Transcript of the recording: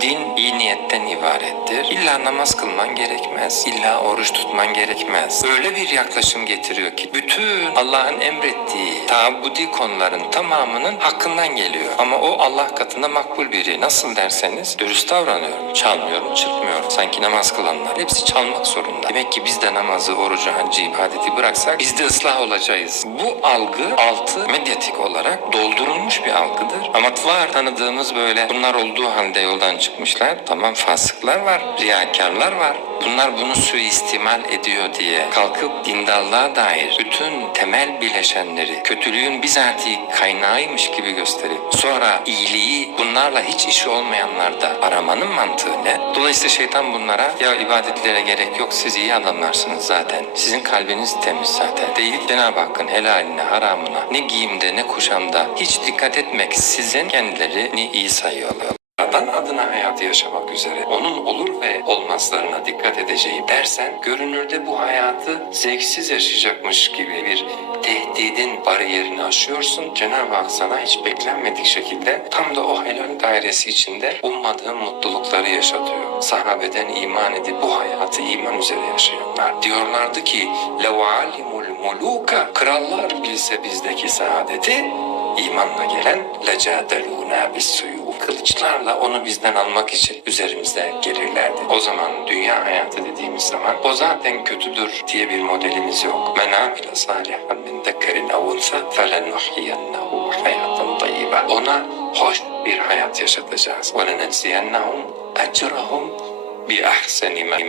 Din iyi niyetten ibarettir. İlla namaz kılman gerekmez. İlla oruç tutman gerekmez. Öyle bir yaklaşım getiriyor ki bütün Allah'ın emrettiği taabbudi konuların tamamının hakkından geliyor. Ama o Allah katında makbul biri. Nasıl derseniz dürüst davranıyorum. Çalmıyorum, çırpmıyorum. Sanki namaz kılanlar. Hepsi çalmak zorunda. Demek ki biz de namazı, orucu, haccı, ibadeti bıraksak biz de ıslah olacağız. Bu algı altı medyatik olarak doldurulmuş bir algıdır. Ama var tanıdığımız böyle bunlar olduğu halde yoldan çıkmışlar. Tamam fasıklar var, riyakarlar var. Bunlar bunu suistimal ediyor diye kalkıp dindallığa dair bütün temel bileşenleri kötülüğün bizatihi kaynağıymış gibi gösterip sonra iyiliği bunlarla hiç işi olmayanlarda aramanın mantığı ne? Dolayısıyla şeytan bunlara ya ibadetlere gerek yok siz iyi adamlarsınız zaten. Sizin kalbiniz temiz zaten. Deyip Cenab-ı Hakk'ın helaline haramına ne giyimde ne kuşamda hiç dikkat etmek sizin kendilerini iyi sayıyorlar vatan adına hayatı yaşamak üzere onun olur ve olmazlarına dikkat edeceği dersen görünürde bu hayatı zevksiz yaşayacakmış gibi bir tehdidin bariyerini aşıyorsun. Cenab-ı Hak sana hiç beklenmedik şekilde tam da o helal dairesi içinde ummadığın mutlulukları yaşatıyor. Sahabeden iman edip bu hayatı iman üzere yaşayanlar diyorlardı ki levalimul muluka krallar bilse bizdeki saadeti imanla gelen lecadeluna bis suyu Kılıçlarla onu bizden almak için üzerimize gelirlerdi. O zaman dünya hayatı dediğimiz zaman o zaten kötüdür diye bir modelimiz yok. Men amile salihan min zekkerin ev unsa felenuhyiyennehu hayatan tayyiba. Ona hoş bir hayat yaşatacağız. Ecrahum bi ahseni ma